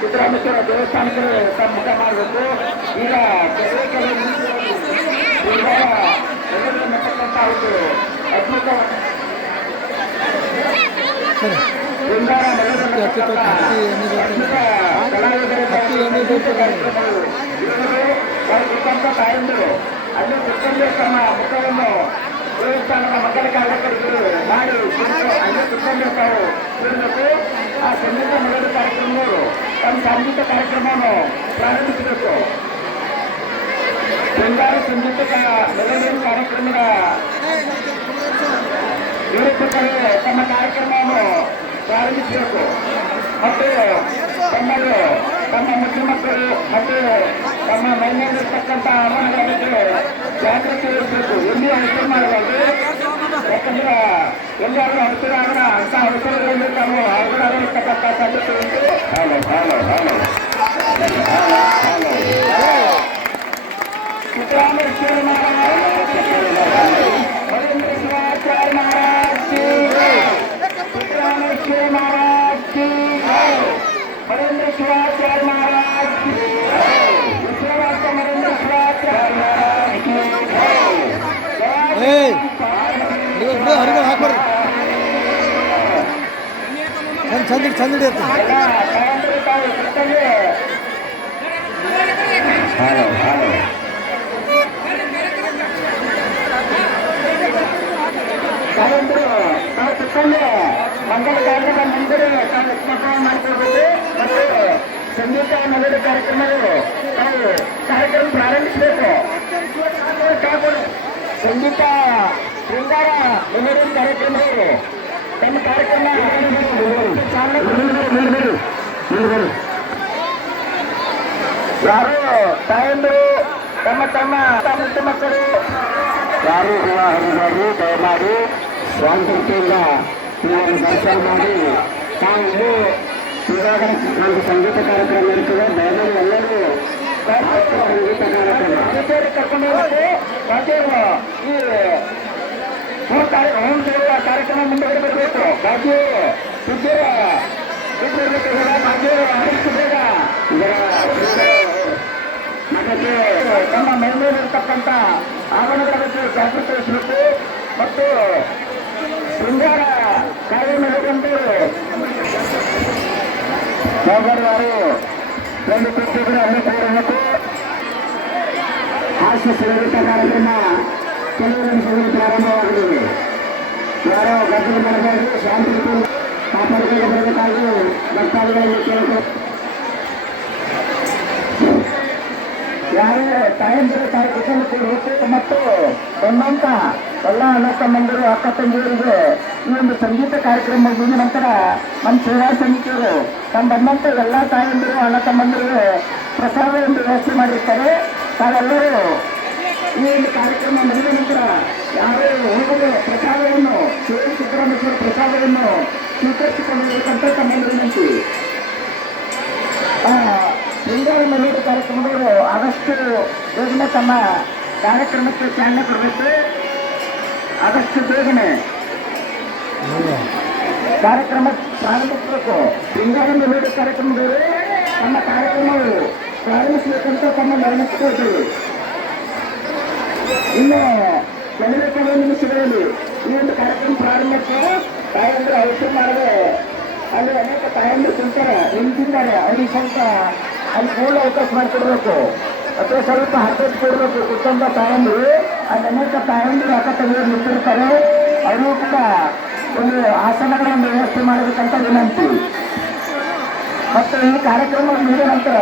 ಸಿದ್ದರಾಮೇಶ್ವರ ದೇವಸ್ಥಾನಕ್ಕೆ ತಮ್ಮ ಮುಖ ಮಾಡಬೇಕು ಈಗ ಕೆಲವೇ ಕೆಲವು ಮಟ್ಟಕ್ಕಂತ ಒಂದು అన్ని పుస్తకం చేస్తున్న పుస్తకంలో దేవస్థానం మొక్కల కార్యకర్తలు నాడు అన్ని పుస్తకం చేస్తారు ఆ సంగీత మొదటి కార్యక్రమంలో తమ సంగీత కార్యక్రమాన్ని ప్రారంభించవచ్చు సంగీత మెదడు కార్యక్రమంగా ನಿರೂಪಕರು ತಮ್ಮ ಕಾರ್ಯಕ್ರಮವನ್ನು ಪ್ರಾರಂಭಿಸಬೇಕು. ಮತ್ತು ತಮ್ಮಲ್ಲಿ ತಮ್ಮ ಮುಖ್ಯಮಂತ್ರಿ ಮತ್ತು ತಮ್ಮ ಮೈಲಿರ್ತಕ್ಕಂಥ ಆಹ್ವಾನಗಳ ಬಗ್ಗೆ ಜಾಗೃತಿ ವಹಿಸಬೇಕು. ಎಲ್ಲಿ ಅವಸರ ಮಾಡಬಾರ್ದು ಯಾಕಂದ್ರೆ ಎಲ್ಲಿಯಾದ್ರೂ ಹತ್ತಿರ ಅಂತ ಅವಸರಗಳಲ್ಲಿ ತಾವು ಸಾಧ್ಯತೆ ಉಂಟು. Hello hello hello. Hello Maharaj ಕಿ ಜೈ. ವಿಶ್ವನಾಥ ಮಹೇಂದ್ರ ಶಿವಾಚಾರ್ಯ ಮಹಾರಾಜ್ ಕಿ ಜೈ. ಏಯ್ ಹರಿಗಳು ಬಿಡು ಹರಿಗಳು ಹಾಕ್ಬಾರ್ದು ಚಂದ ಚಂದ ಚಂದ. ಹಲೋ ಹಲೋ ತಾಯಂದಿರು ತಾವು ಕುತ್ಕೊಂಡು ಮಂಗಲ ಕಾರ್ಯದ ಮುಂದೆ ತಾವು ಉಪಕ್ರಮ ಮಾಡಿಕೊಡ್ಬೇಕು ಮತ್ತು ಸಂಗೀತ ನಗರ ಕಾರ್ಯಕ್ರಮಗಳು ತಾವು ಕಾರ್ಯಕ್ರಮ ಪ್ರಾರಂಭಿಸಬೇಕು ಸಂಗೀತ ಶೃಂಗಾರ ಮೆಲೋಡಿ ಕಾರ್ಯಕ್ರಮಗಳು ತಮ್ಮ ಕಾರ್ಯಕ್ರಮ ಚಾಲನೆ ಕೊಡಬೇಕು. ಯಾರು ತಾಯಂದಿರು ತಮ್ಮ ತಮ್ಮ ತಮ್ಮ ಮಕ್ಕಳು ಯಾರು ವಿವಾಹಗಳು ದಯಮಾಡಿ ಶಾಂತಿಯಿಂದ ನೀವು ದರ್ಶನ ಮಾಡಿ ನಾವು ಇವಾಗ ನಮಗೆ ಸಂಗೀತ ಕಾರ್ಯಕ್ರಮ ಇರ್ತದೆ ದಯಮಾಡಿ ಎಲ್ಲರೂ ಸಂಗೀತ ಕಾರ್ಯಕ್ರಮ ಕರ್ಕೊಂಡು ಹೋಮ್ ಸೇವಾ ಕಾರ್ಯಕ್ರಮ ಮುಂದುವರಿಬೇಕು ಬಾಕಿಯವರು ಸುದ್ದಿರ ಬಿಟ್ಟಿರ್ಬೇಕು ಬಾಕಿಯವರು ನಮ್ಮ ಮೇಲ್ಮೇಲಿರ್ತಕ್ಕಂಥ ಆವರಣಗಳ ಬಗ್ಗೆ ಜಾಗೃತಿ ಮತ್ತು ಶೃಂಗಾರ ಹೋಗಲಾರು ಒಂದು ಕೃತ್ಯಗಳು ಅಲ್ಲಿ ಕೂರಬೇಕು ಹಾಸ್ಯ ಸಂಗೀತ ಕಾರ್ಯಕ್ರಮ ಕೆಲವು ನಿಮಿಷಗಳು ಪ್ರಾರಂಭವಾಗಲಿವೆ ಯಾರೋ ಗದ್ದಲ ಮಾಡಬೇಕು ಶಾಂತಿ ಕಾಪಾಡಿಕೊಂಡು ತಾಯಂದಿರು ತಾಯಿ ಕುಟುಂಬ ಮತ್ತು ಬಂದಂತ ಎಲ್ಲ ಅಣ್ಣ ತಮ್ಮಂದಿರು ಅಕ್ಕ ತಂಗಿಯರಿಗೆ ಈ ಒಂದು ಸಂಗೀತ ಕಾರ್ಯಕ್ರಮ ಮುಗಿದ ನಂತರ ನಮ್ಮ ಸೇವಾ ಸಮಿತಿಯವರು ತಮ್ಮ ಬಂದಂತ ಎಲ್ಲ ತಾಯಂದಿರು ಅಣ್ಣ ತಮ್ಮಂದಿರಿಗೆ ಪ್ರಸಾದ ಒಂದು ವ್ಯವಸ್ಥೆ ಮಾಡಿರ್ತಾರೆ. ತಾವೆಲ್ಲರೂ ಈ ಒಂದು ಕಾರ್ಯಕ್ರಮ ಮುಗಿದ ನಂತರ ಯಾರೇ ಹೋಗಲು ಪ್ರಸಾದವನ್ನು ಶಿವ ಸಿದ್ದರಾಮೇಶ್ವರ ಪ್ರಸಾದವನ್ನು ಸ್ವೀಕರಿಸಿಕೊಂಡಿರಬೇಕಂತ ತಮ್ಮಲ್ಲಿ ವಿನಂತಿ. ಆದಷ್ಟು ಬೇಗನೆ ತಮ್ಮ ಕಾರ್ಯಕ್ರಮಕ್ಕೆ ಚಾಲನೆ ಕೊಡಬೇಕು. ಆದಷ್ಟು ಬೇಗನೆ ಕಾರ್ಯಕ್ರಮ ಪ್ರಾರಂಭಿಸಬೇಕು. ಶೃಂಗಾರ ಮೆಲೋಡಿ ಕಾರ್ಯಕ್ರಮಗಳು ತಮ್ಮ ಕಾರ್ಯಕ್ರಮ ಪ್ರಾರಂಭಿಸಬೇಕಂತ ತಮ್ಮ ನಿರ್ಣಯಿಸಿಕೊಳ್ತೀವಿ ಇನ್ನು ಕೆಲವೇ ಕೆಲವು ನಿಮಿಷಗಳಲ್ಲಿ ಈ ಒಂದು ಕಾರ್ಯಕ್ರಮ ಪ್ರಾರಂಭಕ್ಕೆ ತಾಯಂದ್ರೆ ಅವಶ್ಯ ಮಾಡದೆ ಅಲ್ಲಿ ಅನೇಕ ತಾಯಂದ್ರೆ ತಿಂತಾರೆ ನಿಂತಿದ್ದಾರೆ. ಅಲ್ಲಿ ಸ್ವಲ್ಪ ಅಲ್ಲಿ ಪೂರ್ಣ ಅವಕಾಶ ಮಾಡಿಕೊಡ್ಬೇಕು. ಅಥವಾ ಸ್ವಲ್ಪ ಹತ್ತಿರ ಕೊಡಬೇಕು. ಕುಟುಂಬ ತಾಯಂದಿರು. ಅನೇಕ ತಾಯಂದಿರು ಅಕ್ಕ ತಂಗಿಯರು ನಿಂತಿರ್ತಾರೆ? ಅವರು ಕೂಡ ಒಂದು ಆಸನಗಳನ್ನು ವ್ಯವಸ್ಥೆ ಮಾಡಬೇಕಂತ ವಿನಂತಿ. ಮತ್ತು ಈ ಕಾರ್ಯಕ್ರಮ ಮುಗಿದ ನಂತರ